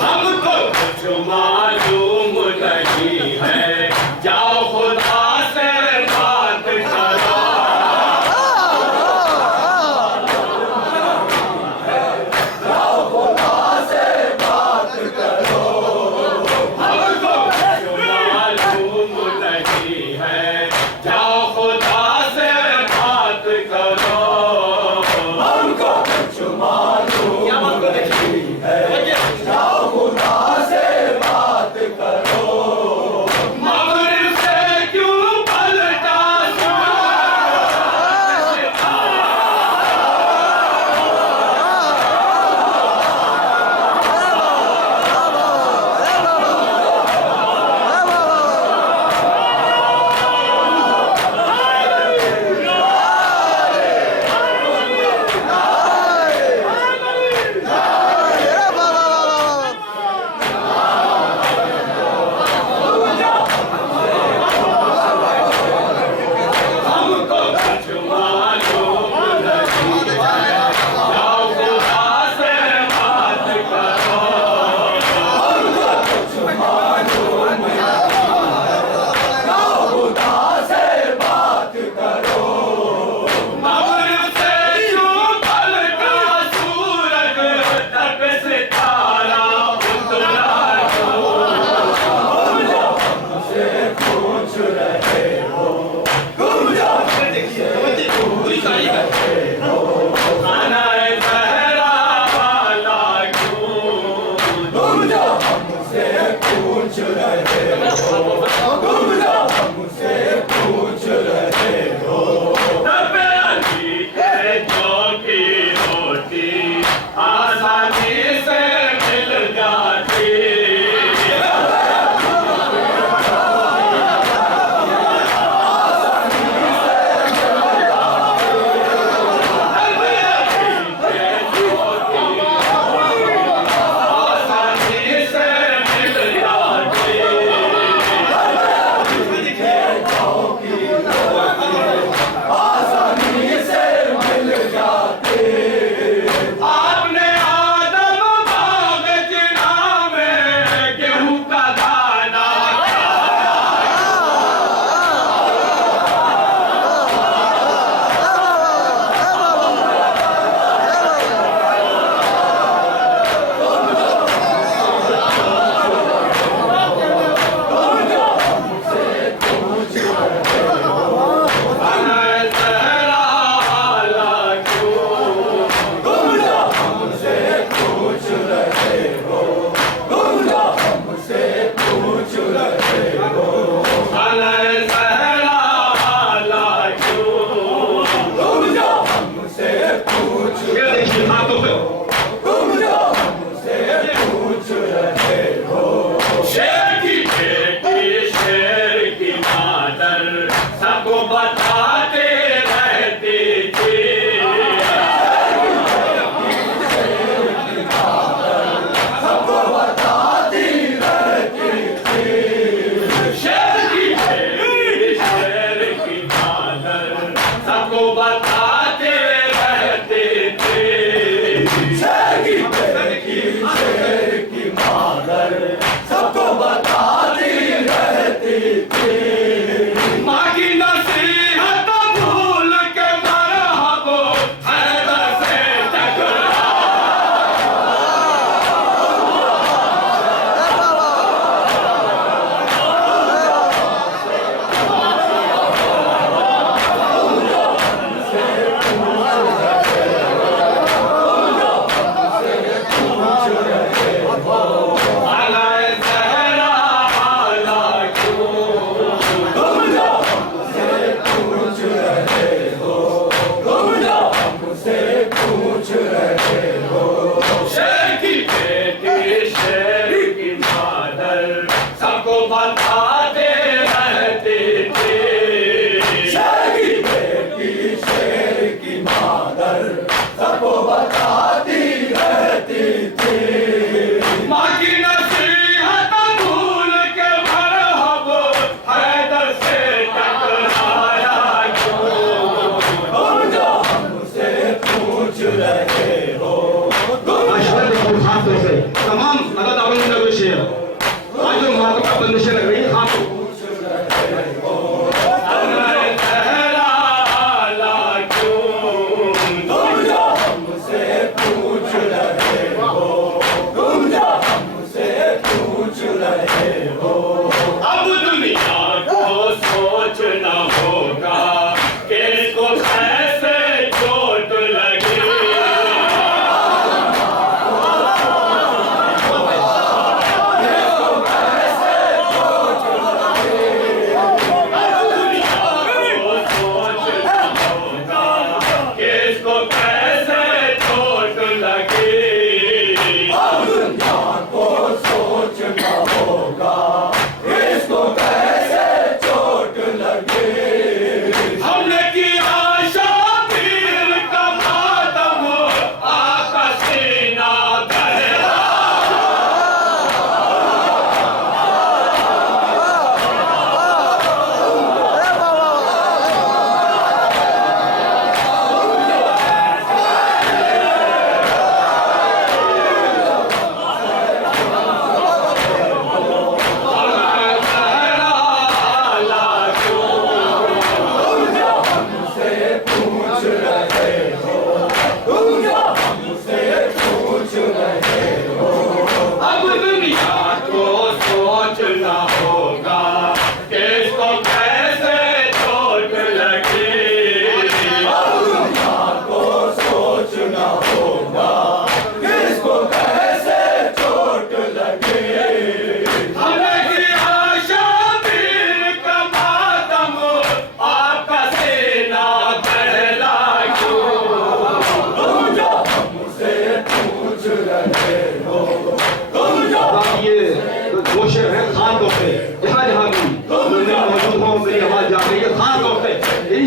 हमको कुछ मालूम नहीं है, जाओ खुदा से बात करो। जाओ खुदा से बात करो। हमको कुछ मालूम नहीं है, जाओ खुदा से बात करो। हमको कुछ मालूम नहीं है, जाओ खुदा से बात करो। मगरिब से क्यों पलटा हमको कुछ मालूम नहीं है, जाओ खुदा से बात करो। हमको कुछ मालूम नहीं है, जाओ खुदा से बात करो। मगरिब से क्यों पलटा सूरज, तब सितारा उतरा क्यों? से पूछ रहे हो, तुम जो खाना सहरा वाला क्यों? तुम जो हमसे पूछ रहे हो, तुम जो हमसे पूछ रहे हो। तबे अली के जौ की रोटी आसानी से मिल जाती। तबे अली के जौ की रोटी आसानी से मिल जाती। आसानी से मिल जाते। आपने आदम बाग जिना में गेहूं का दाना सहरा वाला क्यों? तुम जो हमसे पूछ रहे हो, तुम जो हमसे पूछ रहे हो। सहरा वाला क्यों? तुम जो हमसे पूछ देखिए हाथों पे तुम जो हमसे पूछ रहे हो। शेर की बेटी शेर की मादर सबको बताते रहती थी। सबको बताती रहती थी। शेर की बेटी शेर की मादर सबको बताते रहते थे। शेर की बेटी शेर की मादर सबको बताती रहती थी। माँ की नसीहत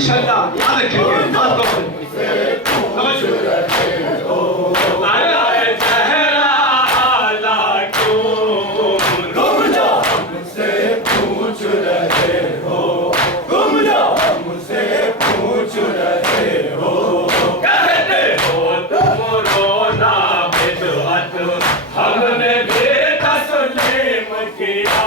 इंशाल्लाह याद रखेंगे बात को समझो अरे चेहरा आला क्यों तुम जो हमसे पूछ रहे हो तुम जो हमसे पूछ रहे हो कहते हो तुम रोना बिदअत हमने भी तस्लीम किया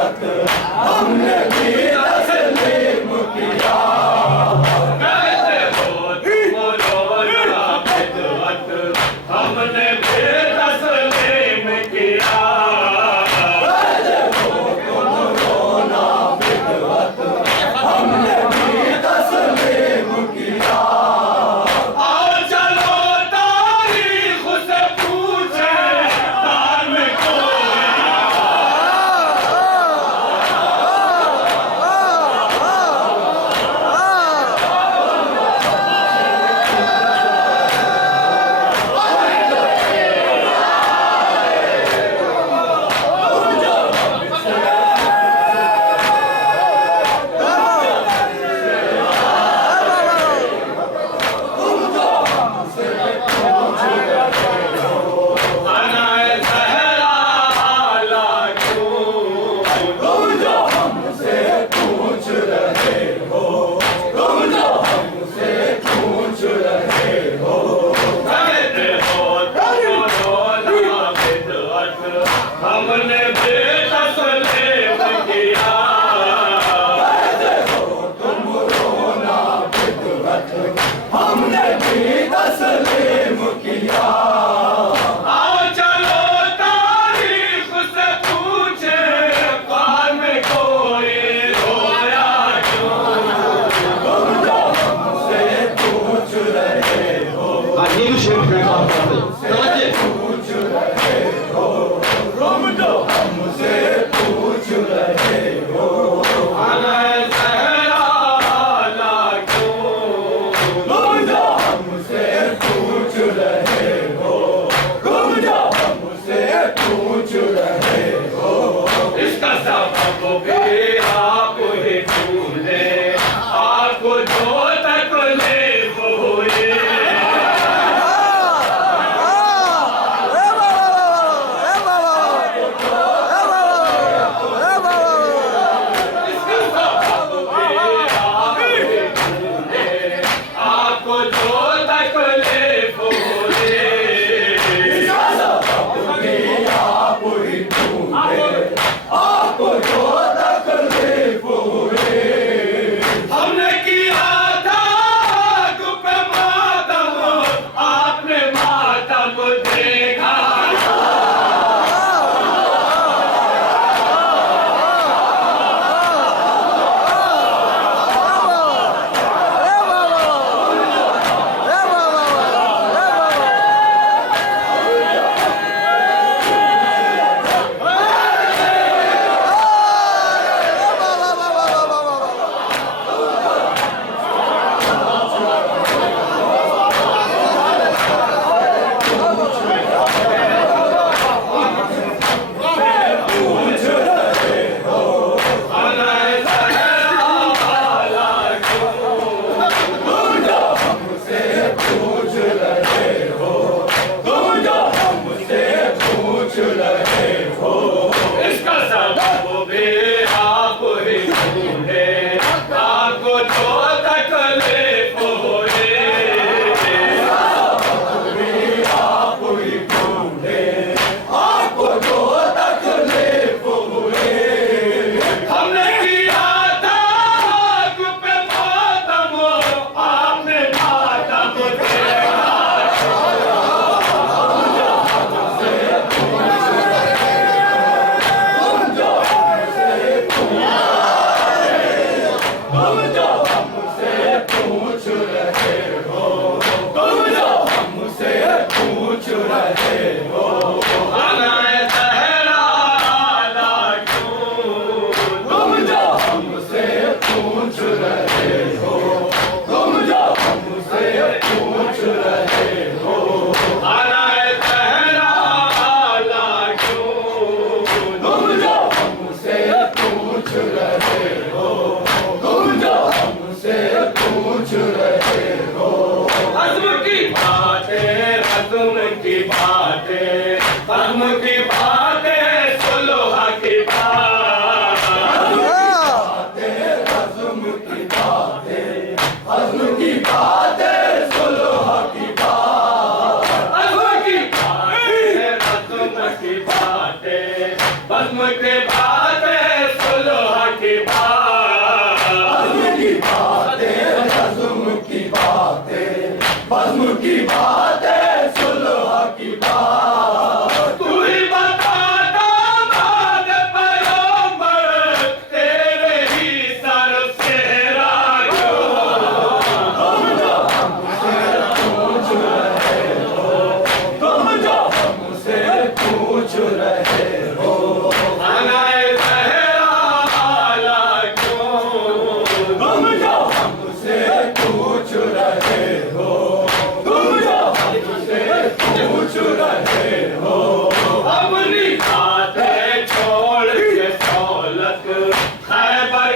हमने भी तस्लीम किया कहते हो तुम रोना बिदअत हमने भी तस्लीम किया हमने भी तस्लीम किया आओ चलो तारीख से पूछे तार में तुम जो हमसे पूछ रहे हो तुम जो हमसे पूछ रहे हो कहते हो तुम रोना बिदअत हमने भी तस्लीम किया तुम रोना बिदअत हमने भी तस्लीम किया आओ चलो तारीख से पूछे कार में कोई रोया क्यों तुम जो हमसे पूछ रहे हो नीलू शेख ने पूछ रहे हो तुम जो हमसे पूछ रहे हो तुम जो हमसे पूछ रहे हो तुम जो हमसे पूछ रहे हो इसका सबब भी आप ही चूने आपको जो तकलीफ हुई इसका सबब भी आप ही चूने आपको जो तकलीफ हुई आप ही ढूंढे आपको जो तक बज़्म की बातें सुलह की बात तू ही बता दामाद पैगंबर तेरे ही सर से राजो तुम जो हमसे पूछ रहे हो अनाए ज़हरा आला क्यों तुम जो हमसे पूछ रहे हो अपनी बातें छोड़ के दौलत खैबर